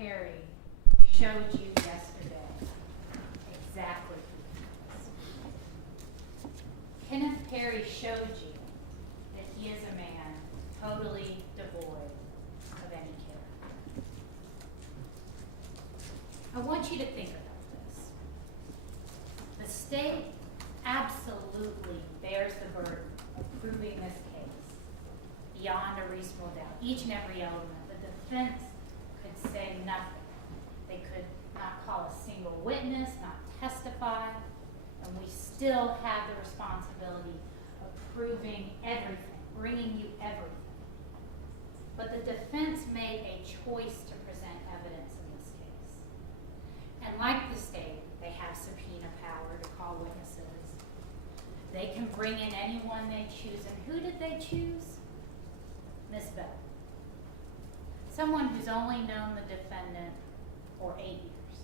Perry showed you yesterday exactly who he is. Kenneth Perry showed you that he is a man totally devoid of any character. I want you to think about this. The state absolutely bears the burden of proving this case beyond a reasonable doubt, each and every element. The defense could say nothing. They could not call a single witness, not testify, and we still have the responsibility of proving everything, bringing you everything. But the defense made a choice to present evidence in this case. And like the state, they have subpoena power to call witnesses. They can bring in anyone they choose. And who did they choose? Miss Bell. Someone who's only known the defendant for 8 years.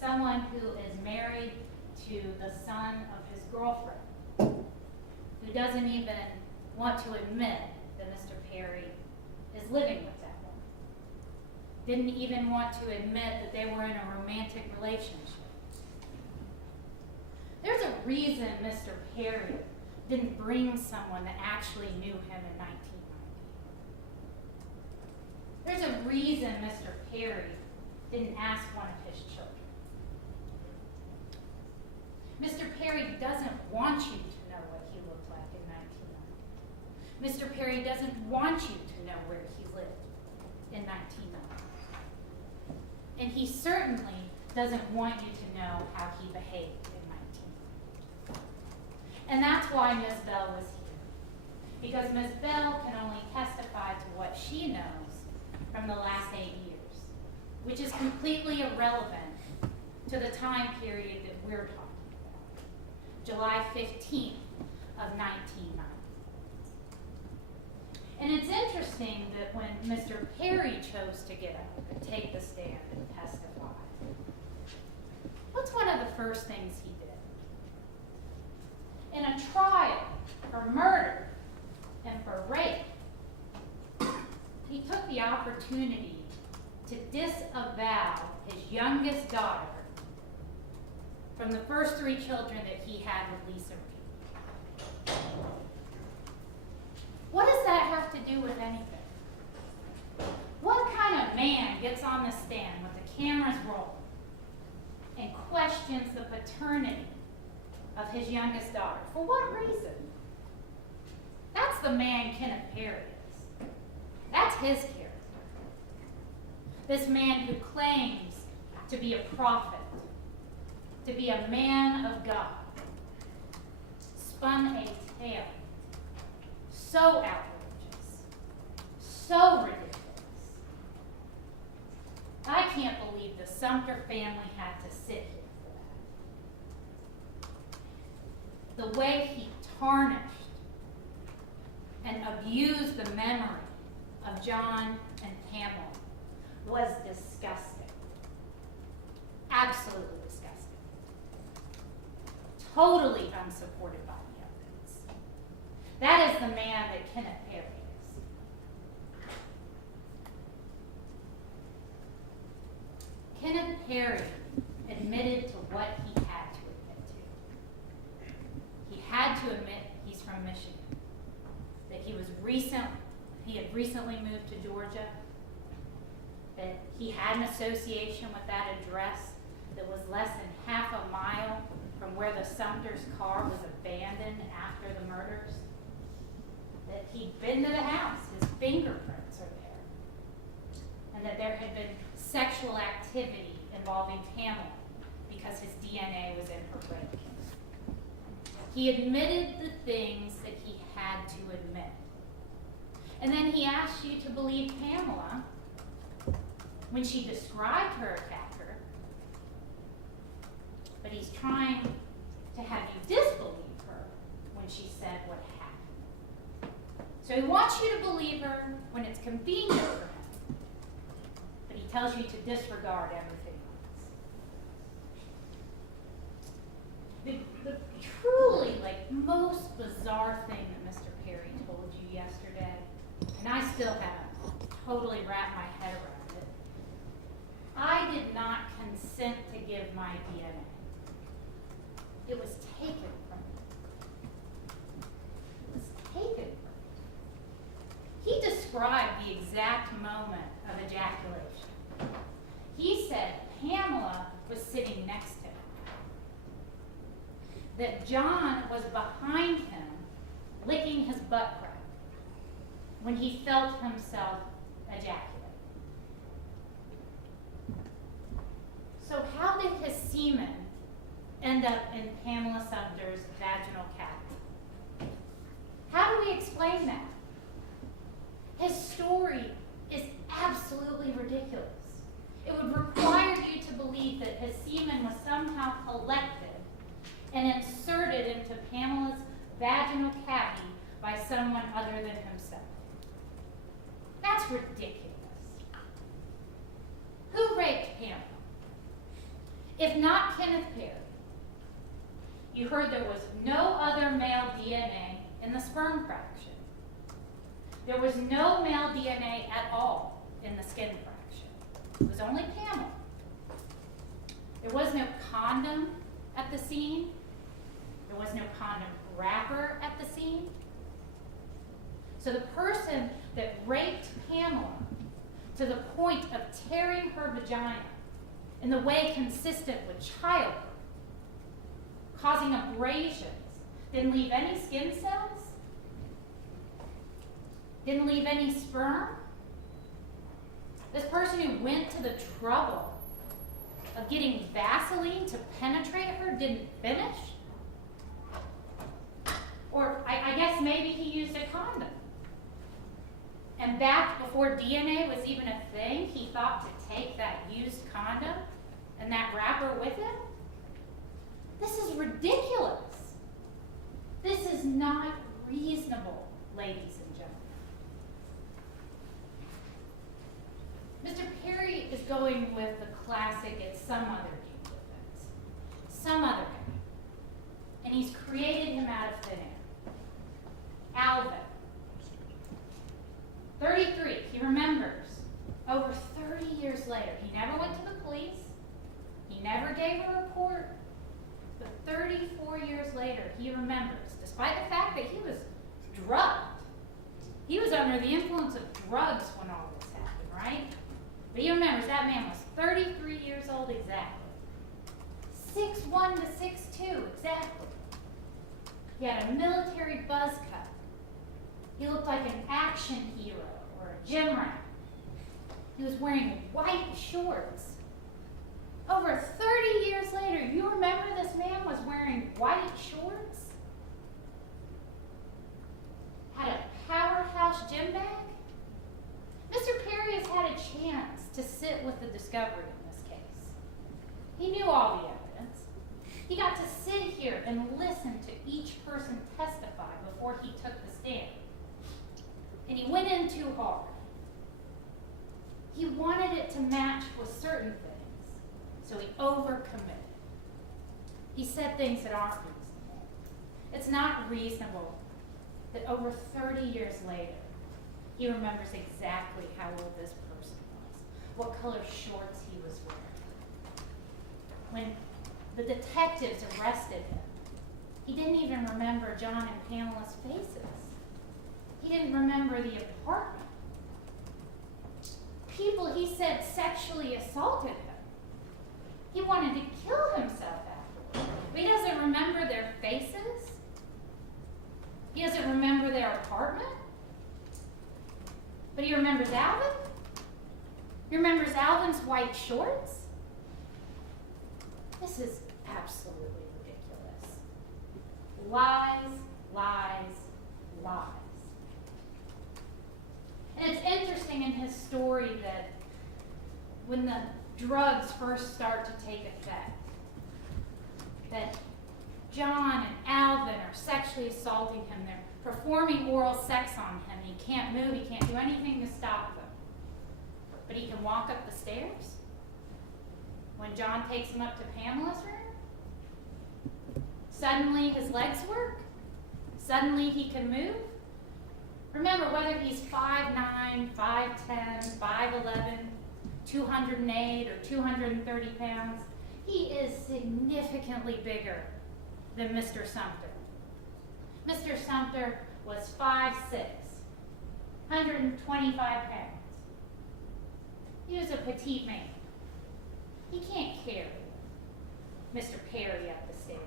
Someone who is married to the son of his girlfriend, who doesn't even want to admit that Mr. Perry is living with that woman. Didn't even want to admit that they were in a romantic relationship. There's a reason Mr. Perry didn't bring someone that actually knew him in 1990. There's a reason Mr. Perry didn't ask one of his children. Mr. Perry doesn't want you to know what he looked like in 1990. Mr. Perry doesn't want you to know where he lived in 1990. And he certainly doesn't want you to know how he behaved in 1990. And that's why Ms. Bell was here. Because Ms. Bell can only testify to what she knows from the last 8 years, which is completely irrelevant to the time period that we're talking about, July 15th of 1990. And it's interesting that when Mr. Perry chose to get up and take the stand and testify, what's one of the first things he did? In a trial for murder and for rape, he took the opportunity to disavow his youngest daughter from the first 3 children that he had with Lisa Reed. What does that have to do with anything? What kind of man gets on the stand with the cameras rolling and questions the paternity of his youngest daughter? For what reason? That's the man Kenneth Perry is. That's his character. This man who claims to be a prophet, to be a man of God, spun a tale so outrageous, so ridiculous. I can't believe the Sumpter family had to sit here for that. The way he tarnished and abused the memory of John and Pamela was disgusting. Absolutely disgusting. Totally unsupported by the evidence. That is the man that Kenneth Perry is. Kenneth Perry admitted to what he had to admit to. He had to admit he's from Michigan. That he had recently moved to Georgia, that he had an association with that address that was less than half a mile from where the Sumpter's car was abandoned after the murders, that he'd been to the house, his fingerprints are there, and that there had been sexual activity involving Pamela because his DNA was in her rape. He admitted the things that he had to admit. And then he asked you to believe Pamela when she described her attacker, but he's trying to have you disbelieve her when she said what happened. So he wants you to believe her when it's convenient for him, but he tells you to disregard everything else. The truly, most bizarre thing that Mr. Perry told you yesterday, and I still haven't totally wrapped my head around it, I did not consent to give my DNA. It was taken from me. It was taken from me. He described the exact moment of ejaculation. He said Pamela was sitting next to him, that John was behind him licking his butt crack when he felt himself ejaculate. So how did his semen end up in Pamela Sumpter's vaginal cavity? How do we explain that? His story is absolutely ridiculous. It would require you to believe that his semen was somehow collected and inserted into Pamela's vaginal cavity by someone other than himself. That's ridiculous. Who raped Pamela? If not Kenneth Perry. You heard there was no other male DNA in the sperm fraction. There was no male DNA at all in the skin fraction. It was only Pamela. There was no condom at the scene. There was no condom wrapper at the scene. So the person that raped Pamela to the point of tearing her vagina in the way consistent with childbirth, causing abrasions, didn't leave any skin cells, didn't leave any sperm. This person who went to the trouble of getting Vaseline to penetrate her didn't finish. Or I guess maybe he used a condom. And back before DNA was even a thing, he thought to take that used condom and that wrapper with him? This is ridiculous. This is not reasonable, ladies and gentlemen. Mr. Perry is going with the classic, it's some other dude with it. Some other guy. And he's created him out of thin air. Alvin. 33, he remembers. Over 30 years later, he never went to the police. He never gave a report. But 34 years later, he remembers, despite the fact that he was drugged. He was under the influence of drugs when all this happened, right? But he remembers that man was 33 years old exactly. 6'1" to 6'2", exactly. He had a military buzz cut. He looked like an action hero or a gym rat. He was wearing white shorts. Over 30 years later, you remember this man was wearing white shorts? Had a powerhouse gym bag? Mr. Perry has had a chance to sit with the discovery in this case. He knew all the evidence. He got to sit here and listen to each person testify before he took the stand. And he went in too hard. He wanted it to match with certain things, so he overcommitted. He said things that aren't reasonable. It's not reasonable that over 30 years later, he remembers exactly how old this person was, what color shorts he was wearing. When the detectives arrested him, he didn't even remember John and Pamela's faces. He didn't remember the apartment. People, he said, sexually assaulted him. He wanted to kill himself afterward. But he doesn't remember their faces. He doesn't remember their apartment. But he remembers Alvin. He remembers Alvin's white shorts. This is absolutely ridiculous. Lies, lies, lies. And it's interesting in his story that when the drugs first start to take effect, that John and Alvin are sexually assaulting him. They're performing oral sex on him. He can't move. He can't do anything to stop them. But he can walk up the stairs. When John takes him up to Pamela's room, suddenly his legs work. Suddenly he can move. Remember, whether he's 5'9", 5'10", 5'11", 208 or 230 pounds. He is significantly bigger than Mr. Sumpter. Mr. Sumpter was 5'6", 125 pounds. He was a petite man. He can't carry Mr. Perry up the stairs.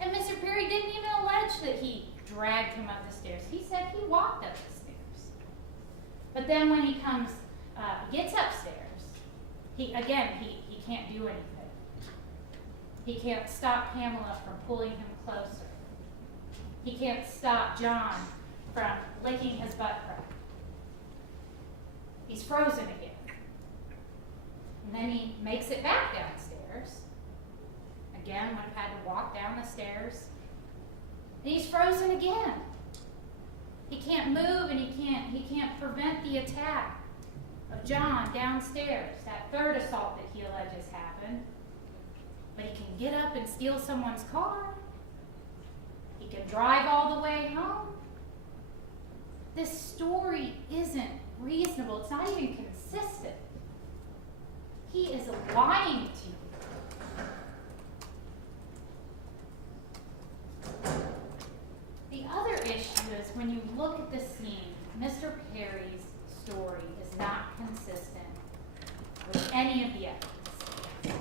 And Mr. Perry didn't even allege that he dragged him up the stairs. He said he walked up the stairs. But then when he gets upstairs, he can't do anything. He can't stop Pamela from pulling him closer. He can't stop John from licking his butt crack. He's frozen again. And then he makes it back downstairs. Again, would have had to walk down the stairs. And he's frozen again. He can't move, and he can't prevent the attack of John downstairs, that third assault that he alleges happened. But he can get up and steal someone's car. He can drive all the way home. This story isn't reasonable. It's not even consistent. He is lying to you. The other issue is when you look at the scene, Mr. Perry's story is not consistent with any of the evidence.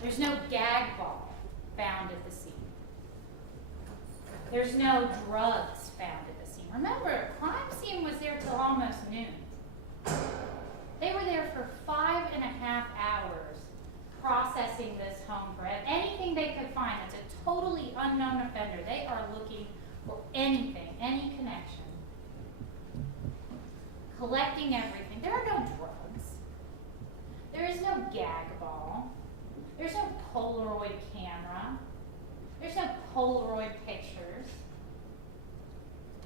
There's no gag ball found at the scene. There's no drugs found at the scene. Remember, crime scene was there till almost noon. They were there for 5.5 hours processing this home for anything they could find. It's a totally unknown offender. They are looking for anything, any connection. Collecting everything. There are no drugs. There is no gag ball. There's no Polaroid camera. There's no Polaroid pictures.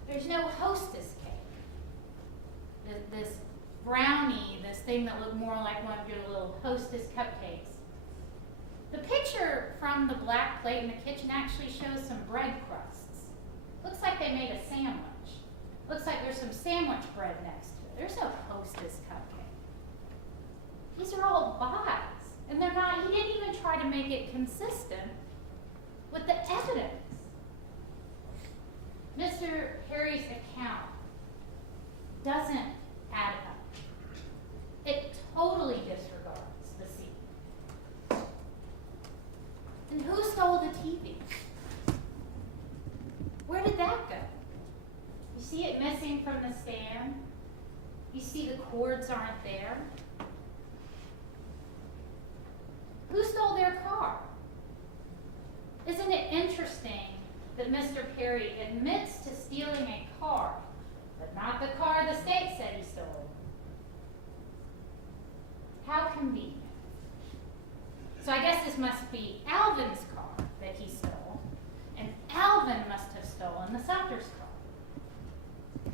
There's no hostess cake. This brownie, this thing that looked more like one of your little hostess cupcakes. The picture from the black plate in the kitchen actually shows some bread crusts. Looks like they made a sandwich. Looks like there's some sandwich bread next to it. There's no hostess cupcake. These are all buys. And they're not, he didn't even try to make it consistent with the evidence. Mr. Perry's account doesn't add up. It totally disregards the scene. And who stole the TV? Where did that go? You see it missing from the stand? You see the cords aren't there? Who stole their car? Isn't it interesting that Mr. Perry admits to stealing a car, but not the car the state said he stole? How convenient. So I guess this must be Alvin's car that he stole, and Alvin must have stolen the Sumpter's car.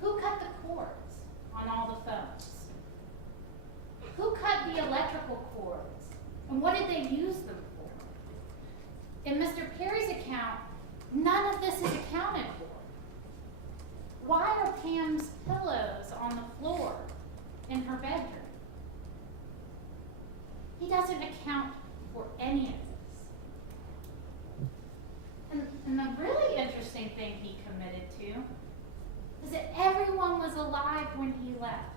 Who cut the cords on all the phones? Who cut the electrical cords? And what did they use them for? In Mr. Perry's account, none of this is accounted for. Why are Pam's pillows on the floor in her bedroom? He doesn't account for any of this. And the really interesting thing he committed to is that everyone was alive when he left.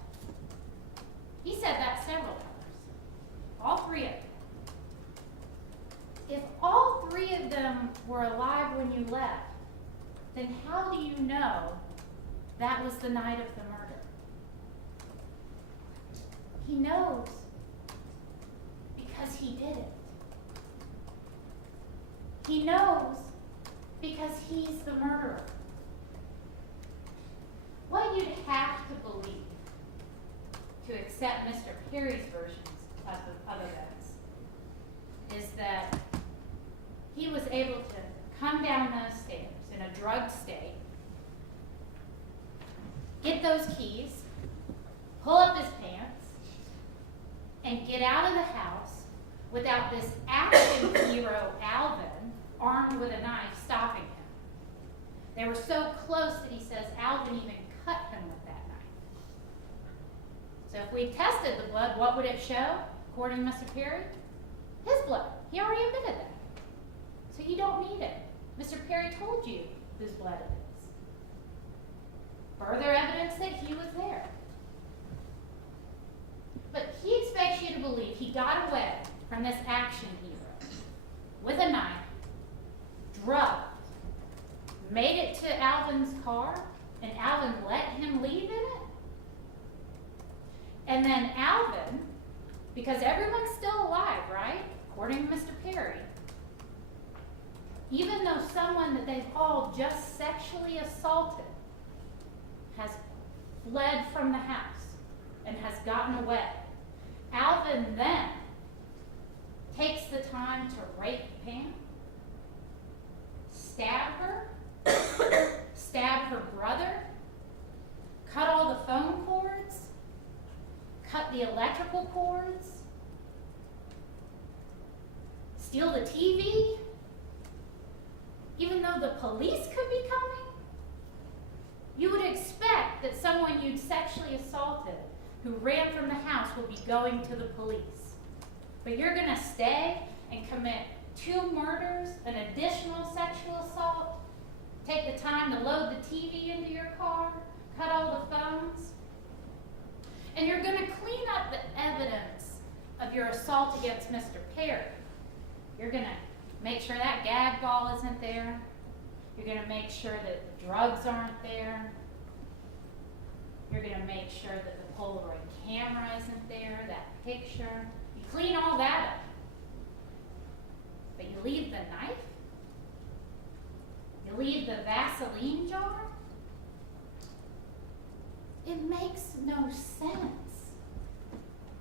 He said that several times. All three of them. If all three of them were alive when you left, then how do you know that was the night of the murder? He knows because he did it. He knows because he's the murderer. What you'd have to believe to accept Mr. Perry's versions of events is that he was able to come down those stairs in a drugged state, get those keys, pull up his pants, and get out of the house without this action hero, Alvin, armed with a knife, stopping him. They were so so close that he says Alvin even cut him with that knife. So if we tested the blood, what would it show, according to Mr. Perry? His blood. He already admitted that. So you don't need it. Mr. Perry told you whose blood it is. Further evidence that he was there. But he expects you to believe he got away from this action hero with a knife, drugged, made it to Alvin's car, and Alvin let him leave in it? And then Alvin, because everyone's still alive, right? According to Mr. Perry, even though someone that they've all just sexually assaulted has fled from the house and has gotten away, Alvin then takes the time to rape Pam, stab her, stab her brother, cut all the phone cords, cut the electrical cords, steal the TV, even though the police could be coming. You would expect that someone you'd sexually assaulted who ran from the house would be going to the police. But you're going to stay and commit 2 murders, an additional sexual assault, take the time to load the TV into your car, cut all the phones, and you're going to clean up the evidence of your assault against Mr. Perry. You're going to make sure that gag ball isn't there. You're going to make sure that the drugs aren't there. You're going to make sure that the Polaroid camera isn't there, that picture. You clean all that up. But you leave the knife? You leave the Vaseline jar? It makes no sense.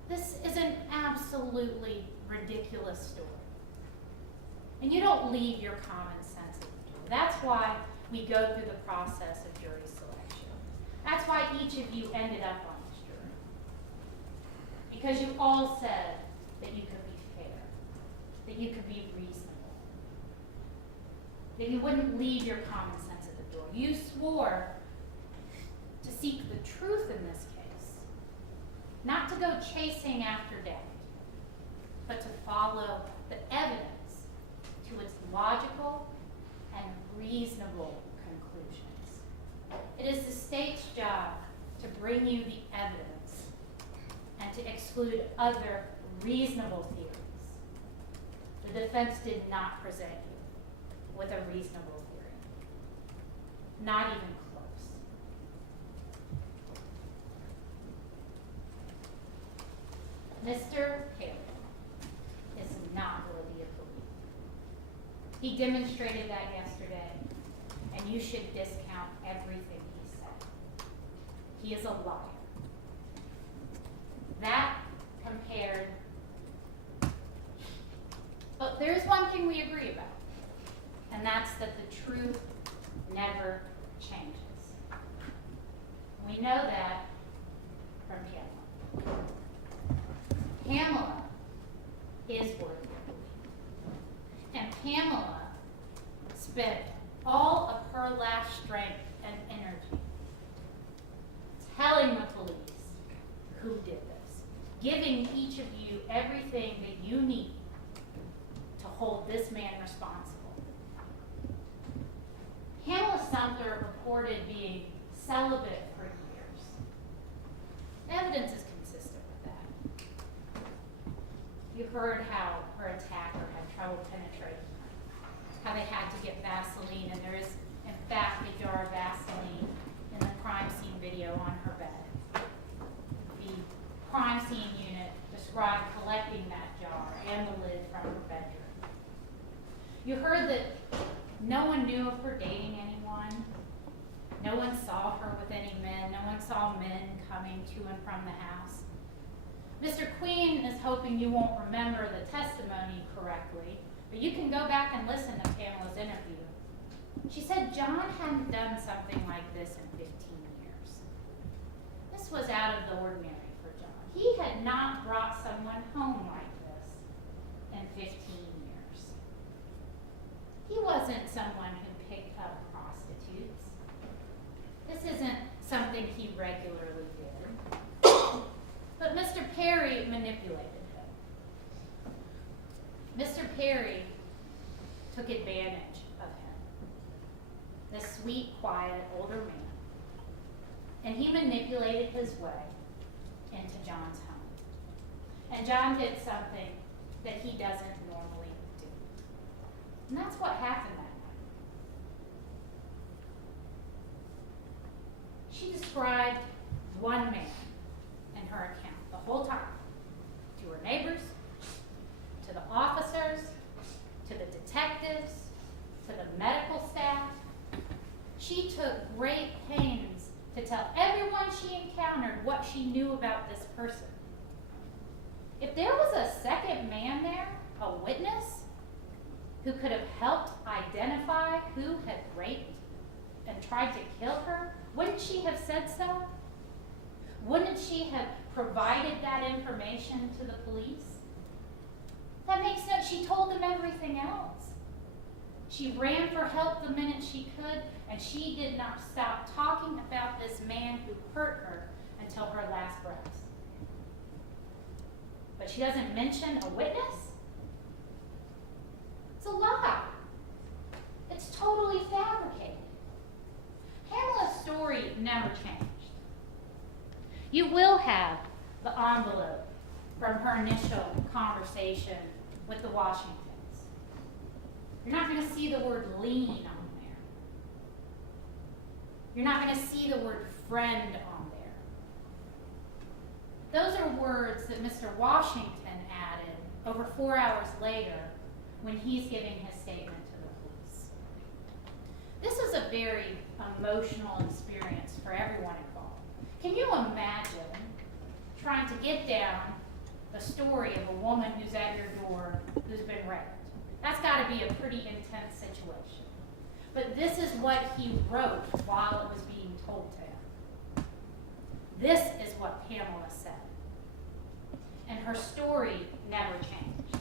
This is an absolutely ridiculous story. And you don't leave your common sense at the door. That's why we go through the process of jury selection. That's why each of you ended up on this jury. Because you all said that you could be fair, that you could be reasonable, that you wouldn't leave your common sense at the door. You swore to seek the truth in this case, not to go chasing after doubt, but to follow the evidence to its logical and reasonable conclusions. It is the state's job to bring you the evidence and to exclude other reasonable theories. The defense did not present you with a reasonable theory. Not even close. Mr. Perry is not worthy of belief. He demonstrated that yesterday, and you should discount everything he said. He is a liar. That compared, but there's one thing we agree about, and that's that the truth never changes. We know that from Pamela. Pamela is worthy of belief. And Pamela spent all of her last strength and energy telling the police who did this, giving each of you everything that you need to hold this man responsible. Pamela Sumpter reported being celibate for years. The evidence is consistent with that. You heard how her attacker had trouble penetrating her, how they had to get Vaseline, and there is, in fact, a jar of Vaseline in the crime scene video on her bed. The crime scene unit described collecting that jar and the lid from her bedroom. You heard that no one knew of her dating anyone. No one saw her with any men. No one saw men coming to and from the house. Mr. Queen is hoping you won't remember the testimony correctly, but you can go back and listen to Pamela's interview. She said John hadn't done something like this in 15 years. This was out of the ordinary for John. He had not brought someone home like this in 15 years. He wasn't someone who picked up prostitutes. regularly did. But Mr. Perry manipulated him. Mr. Perry took advantage of him, this sweet, quiet, older man, and he manipulated his way into John's home. And John did something that he doesn't normally do. And that's what happened that night. She described one man in her account the whole time, to her neighbors, to the officers, to the detectives, to the medical staff. She took great pains to tell everyone she encountered what she knew about this person. If there was a second man there, a witness, who could have helped identify who had raped and tried to kill her, wouldn't she have said so? Wouldn't she have provided that information to the police? That makes sense. She told them everything else. She ran for help the minute she could, and she did not stop talking about this man who hurt her until her last breaths. But she doesn't mention a witness? It's a lie. It's totally fabricated. Pamela's story never changed. You will have the envelope from her initial conversation with the Washingtons. You're not going to see the word lean on there. You're not going to see the word friend on there. Those are words that Mr. Washington added over 4 hours later when he's giving his statement to the police. This is a very emotional experience for everyone involved. Can you imagine trying to get down the story of a woman who's at your door who's been raped? That's got to be a pretty intense situation. But this is what he wrote while it was being told to him. This is what Pamela said. And her story never changed.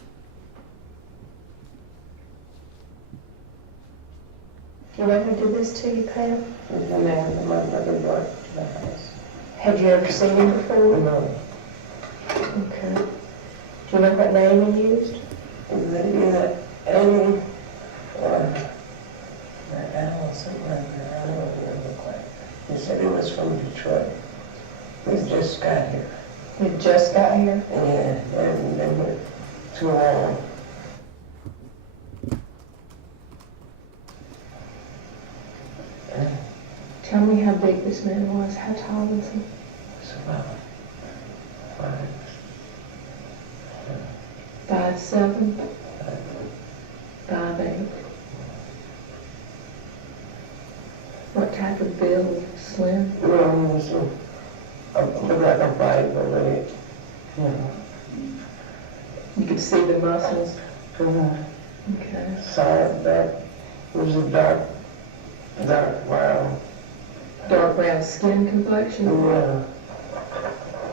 You ever do this to you, Pam? The man that my mother brought to the house. Had you ever seen him before? No. Okay. Do you know what name he used? Either Amy or Alan, something like that. I don't know what he looked like. He said he was from Detroit. He just got here. He just got here? Yeah, they hadn't been here too long. Tell me how big this man was. How tall was he? It's about 5'7", 5'8". What type of build? Slim? He was looked like a fight, but really, you know. You could see the muscles? Mm-hmm. Okay. Solid back. It was a dark brown. Dark brown skin complexion? Yeah.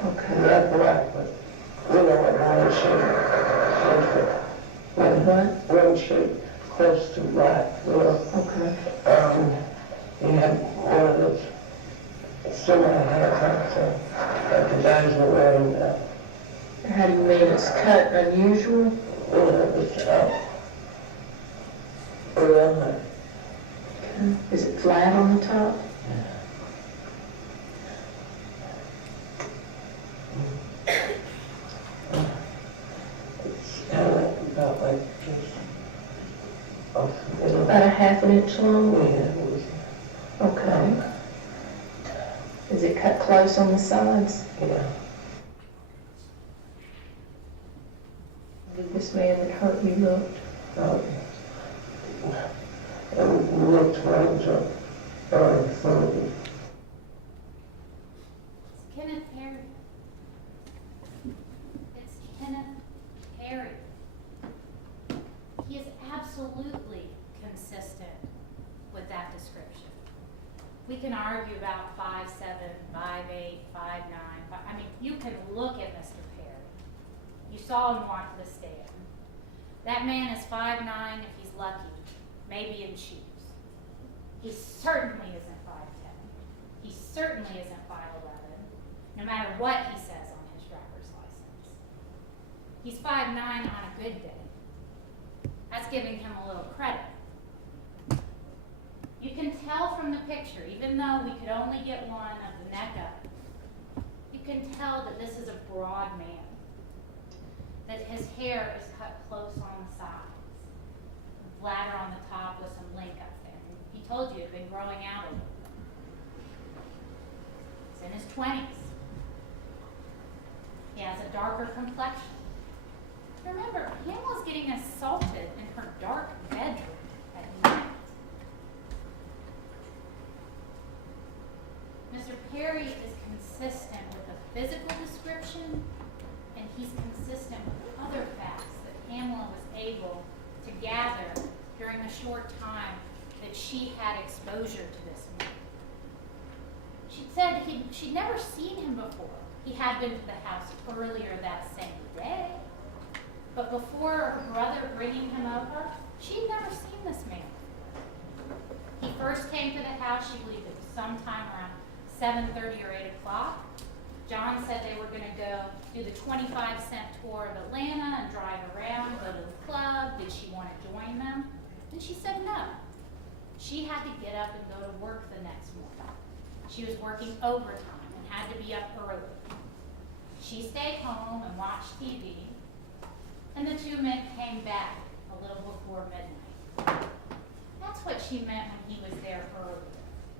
Okay. Not black, but you know what, one shade. What? One shade close to black, you know. Okay. He had one of those similar haircuts that the guys were wearing now. How do you mean it's cut unusual? You know, it's real high. Okay. Is it flat on the top? It's kind of about like just off the middle. About a ½ inch long? Yeah, it was. Okay. Is it cut close on the sides? Yeah. Did this man that hurt you look? And looked towards authority. It's Kenneth Perry. It's Kenneth Perry. He is absolutely consistent with that description. We can argue about 5'7", 5'8", 5'9", but I mean, you can look at Mr. Perry. You saw him walk the stand. That man is 5'9", if he's lucky, maybe in shoes. He certainly isn't 5'10". He certainly isn't 5'11". matter what he says on his driver's license. He's 5'9" on a good day. That's giving him a little credit. You can tell from the picture, even though we could only get one of the neck up, you can tell that this is a broad man, that his hair is cut close on the sides, flatter on the top with some link up there. He told you it had been growing out a little bit. He's in his 20s. He has a darker complexion. Remember, Pamela's getting assaulted in her dark bedroom at night. Mr. Perry is consistent with the physical description, and he's consistent with other facts that Pamela was able to gather during the short time that she had exposure to this man. She said she'd never seen him before. He had been to the house earlier that same day, but before her brother bringing him over, she'd never seen this man before. He first came to the house, she believed it was sometime around 7:30 or 8 o'clock. John said they were going to go do the 25-cent tour of Atlanta and drive around, go to the club. Did she want to join them? And she said no. She had to get up and go to work the next morning. She was working overtime and had to be up early. She stayed home and watched TV, and the two men came back a little before midnight. That's what she meant when he was there earlier,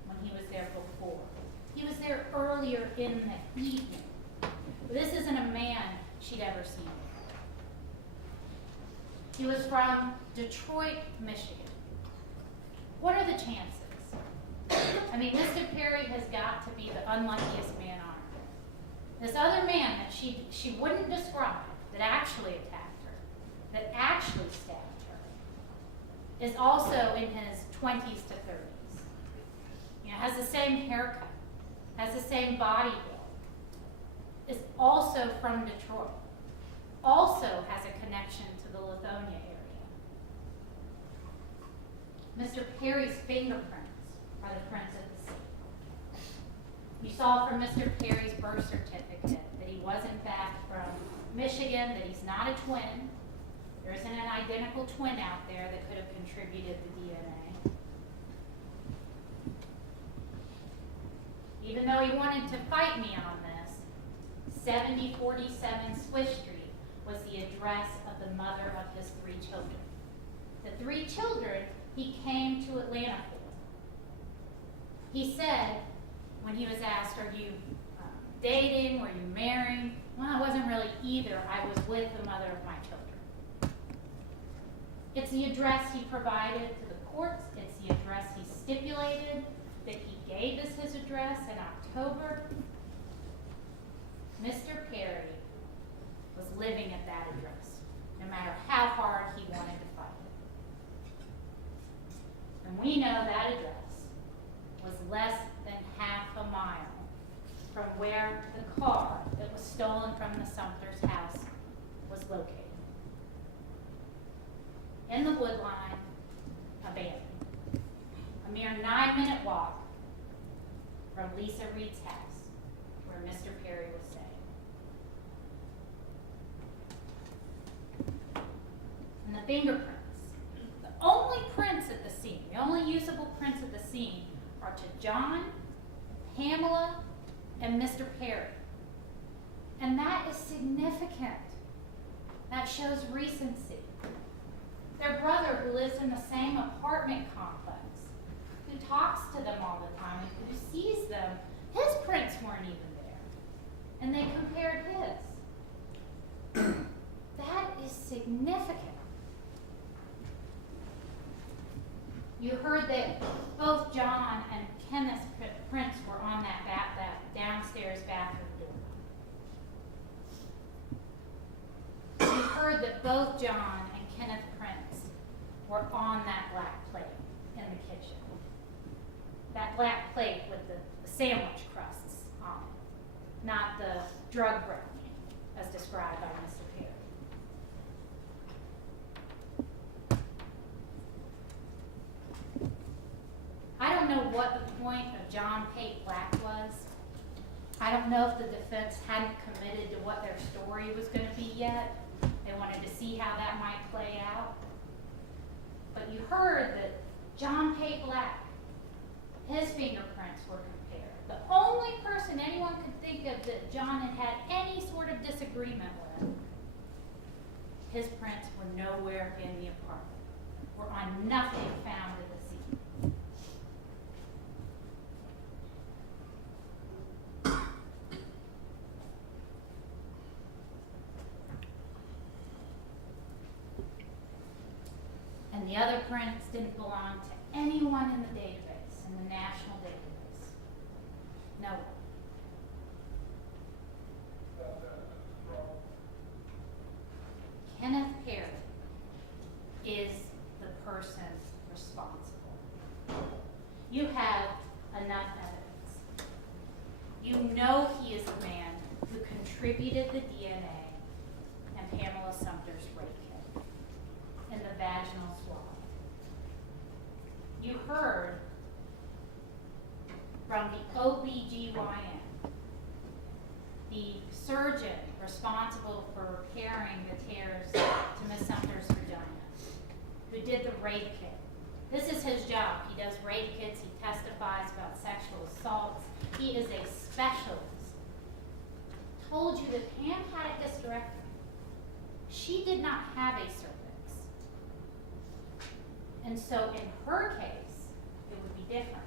when he was there before. He was there earlier in the evening. This isn't a man she'd ever seen before. He was from Detroit, Michigan. What are the chances? I mean, Mr. Perry has got to be the unluckiest man on earth. This other man that she wouldn't describe, that actually attacked her, that actually stabbed her, is also in his 20s to 30s. You know, has the same haircut, has the same body build, is also from Detroit, also has a connection to the Lithonia area. Mr. Perry's fingerprints are the prints of the scene. You saw from Mr. Perry's birth certificate that he was in fact from Michigan, that he's not a twin. There isn't an identical twin out there that could have contributed the DNA. Even though he wanted to fight me on this, 7047 Swiss Street was the address of the mother of his 3 children. The 3 children he came to Atlanta for. He said, when he was asked, are you dating, were you married? Well, I wasn't really either. I was with the mother of my children. It's the address he provided to the courts. It's the address he stipulated that he gave us his address in October. Mr. Perry was living at that address, no matter how hard he wanted to fight it. And we know that address was less than half a mile from where the car that was stolen from the Sumpter's house was located. In the woodline, abandoned. A mere 9-minute walk from Lisa Reed's house, where Mr. Perry was staying. And the fingerprints. The only prints at the scene, the only usable prints at the scene are to John, Pamela, and Mr. Perry. And that is significant. That shows recency. Their brother, who lives in the same apartment complex, who talks to them all the time and who sees them, his prints weren't even there. And they compared his. That is significant. You heard that both John and Kenneth's prints were on that downstairs bathroom door. You heard that both John and Kenneth's prints were on that black plate in the kitchen. That black plate with the sandwich crusts on it, not the drug brownie as described by Mr. Perry. I don't know what the point of John Pate Black was, I don't know if the defense hadn't committed to what their story was going to be yet. They wanted to see how that might play out. But you heard that John paid black. His fingerprints were compared. The only person anyone could think of that John had had any sort of disagreement with, his prints were nowhere in the apartment, were on nothing found at the scene. And the other prints didn't belong to anyone in the database, in the national database. No one. Kenneth Perry is the person responsible. You have enough evidence. You know he is the man who contributed the DNA in Pamela Sumpter's rape kit, in the vaginal swab. You heard from the OBGYN, the surgeon responsible for repairing the tears to Miss Sumter's vagina, who did the rape kit. This is his job. He does rape kits. He testifies about sexual assaults. He is a specialist. Told you that Pam had a hysterectomy. She did not have a cervix. And so in her case, it would be different.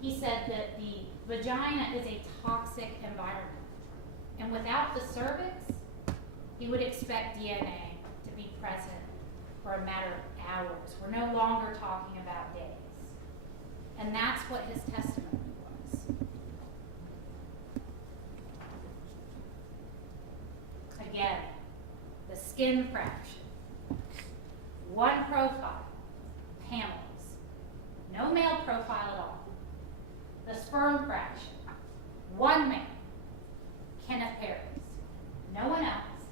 He said that the vagina is a toxic environment. And without the cervix, he would expect DNA to be present for a matter of hours. We're no longer talking about days. And that's what his testimony was. Again, the skin fraction. One profile, Pamela's. No male profile at all. The sperm fraction, one man, Kenneth Perry's. No one else.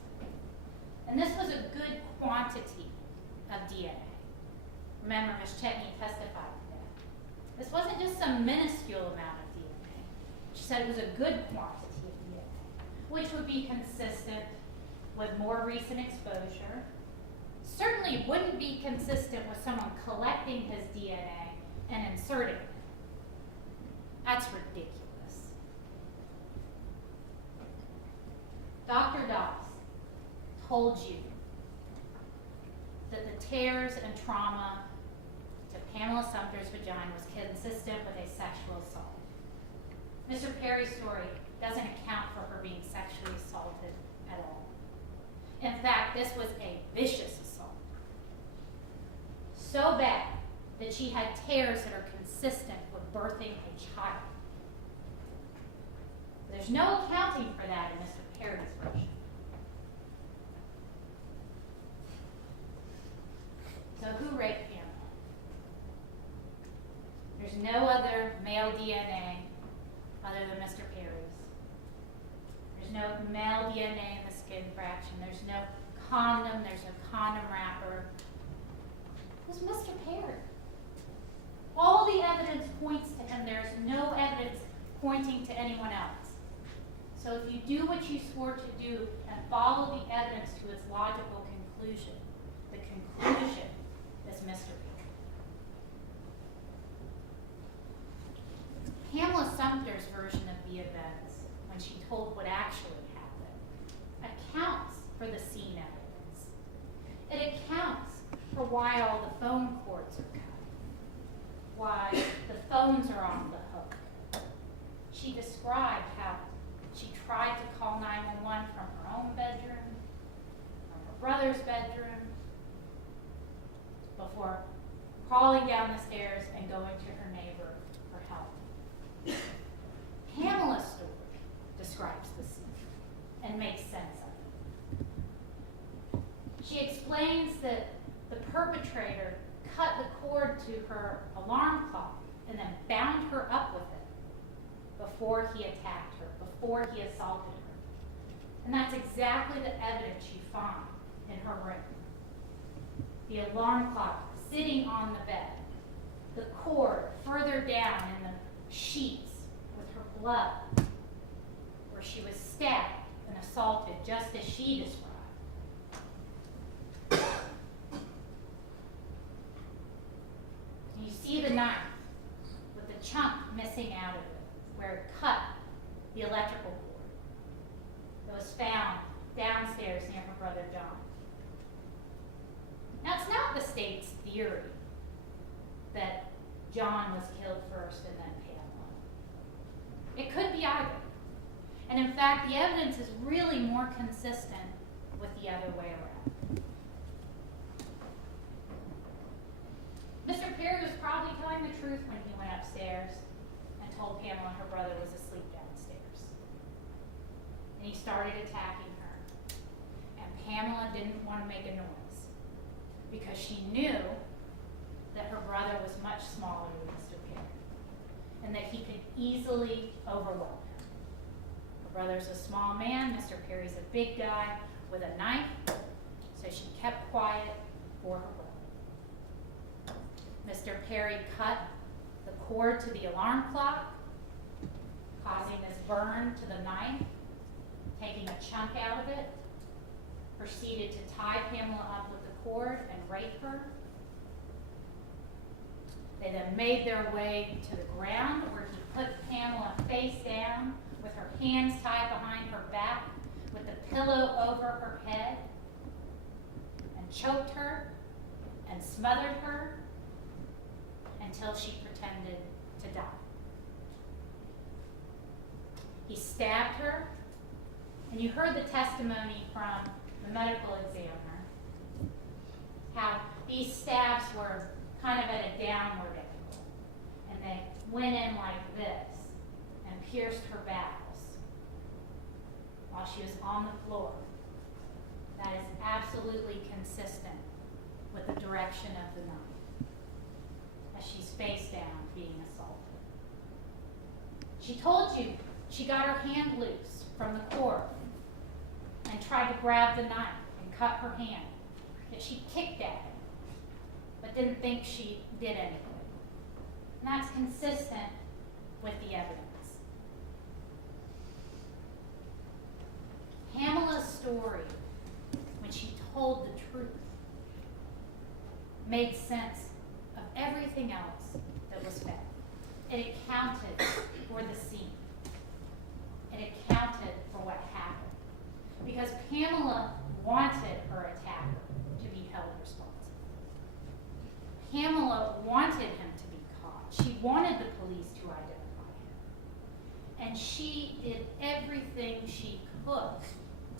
And this was a good quantity of DNA. Remember, Ms. Chetney testified to that. This wasn't just some minuscule amount of DNA. She said it was a good quantity of DNA, which would be consistent with more recent exposure. Certainly wouldn't be consistent with someone collecting his DNA and inserting it. That's ridiculous. Dr. Doss told you that the tears and trauma to Pamela Sumpter's vagina was consistent with a sexual assault. Mr. Perry's story doesn't account for her being sexually assaulted at all. In fact, this was a vicious assault. So bad that she had tears that are consistent with birthing a child. There's no accounting for that in Mr. Perry's version. So who raped Pamela? There's no other male DNA other than Mr. Perry's. There's no male DNA in the skin fraction. There's no condom. There's no condom wrapper. It was Mr. Perry. All the evidence points to him. There's no evidence pointing to anyone else. So if you do what you swore to do and follow the evidence to its logical conclusion, the conclusion is Mr. Perry. Pamela Sumpter's version of the events, when she told what actually happened, accounts for the scene evidence. It accounts for why all the phone cords are cut, why the phones are on the hook. She described how she tried to call 911 from her own bedroom, from her brother's bedroom, before crawling down the stairs and going to her neighbor for help. Pamela's story describes the scene and makes sense of it. She explains that the perpetrator cut the cord to her alarm clock and then bound her up with it before he attacked her, before he assaulted her. And that's exactly the evidence you find in her room. The alarm clock sitting on the bed, the cord further down in the sheets with her blood, where she was stabbed and assaulted just as she described. You see the knife with the chunk missing out of it, where it cut the electrical cord that was found downstairs near her brother John. Now, it's not the state's theory that John was killed first and then Pamela. It could be either. And in fact, the evidence is really more consistent with the other way around. Mr. Perry was probably telling the truth when he went upstairs and told Pamela her brother was asleep downstairs. And he started attacking her. And Pamela didn't want to make a noise because she knew that her brother was much smaller than Mr. Perry and that he could easily overwhelm him. Her brother's a small man, Mr. Perry's a big guy with a knife, so she kept quiet for her brother. Mr. Perry cut the cord to the alarm clock, causing this burn to the knife, taking a chunk out of it, proceeded to tie Pamela up with the cord and rape her. They then made their way to the ground where he put Pamela face down with her hands tied behind her back, with the pillow over her head, and choked her and smothered her until she pretended to die. He stabbed her, and you heard the testimony from the medical examiner, how these stabs were kind of at a downward angle, and they went in like this and pierced her bowels while she was on the floor. That is absolutely consistent with the direction of the knife as she's face down being assaulted. She told you she got her hand loose from the cord and tried to grab the knife and cut her hand, that she kicked at it but didn't think she did anything. And that's consistent with the evidence. Pamela's story, when she told the truth, made sense of everything else that was found. It accounted for the scene. It accounted for what happened. Because Pamela wanted her attacker to be held responsible. Pamela wanted him to be caught. She wanted the police to identify him. And she did everything she could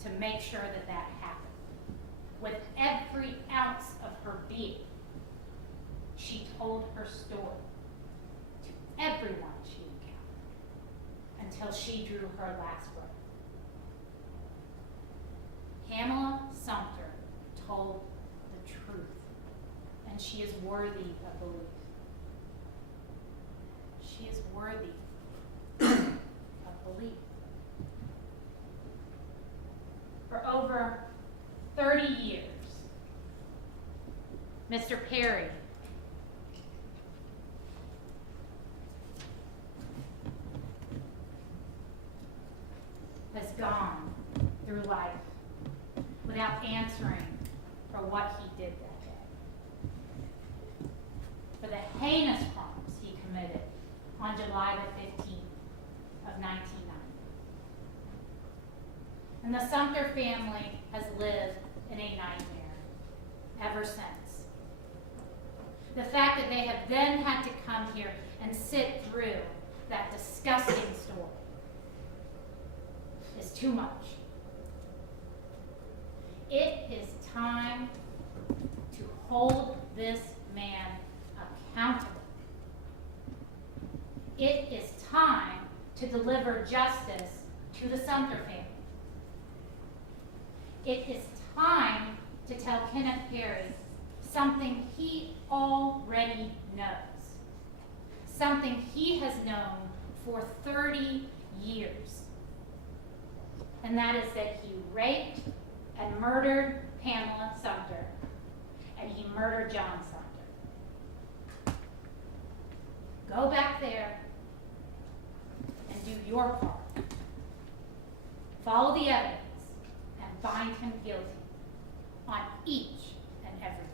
to make sure that that happened. With every ounce of her being, she told her story to everyone she encountered until she drew her last breath. Pamela Sumpter told the truth, and she is worthy of belief. She is worthy of belief. For over 30 years, Mr. Perry has gone through life without answering for what he did that day. For the heinous crimes he committed on July the 15th of 1990. And the Sumpter family has lived in a nightmare ever since. The fact that they have then had to come here and sit through that disgusting story is too much. It is time to hold this man accountable. It is time to deliver justice to the Sumpter family. It is time to tell Kenneth Perry something he already knows, something he has known for 30 years, and that is that he raped and murdered Pamela Sumpter, and he murdered John Sumpter. Go back there and do your part follow the evidence, and find him guilty on each and every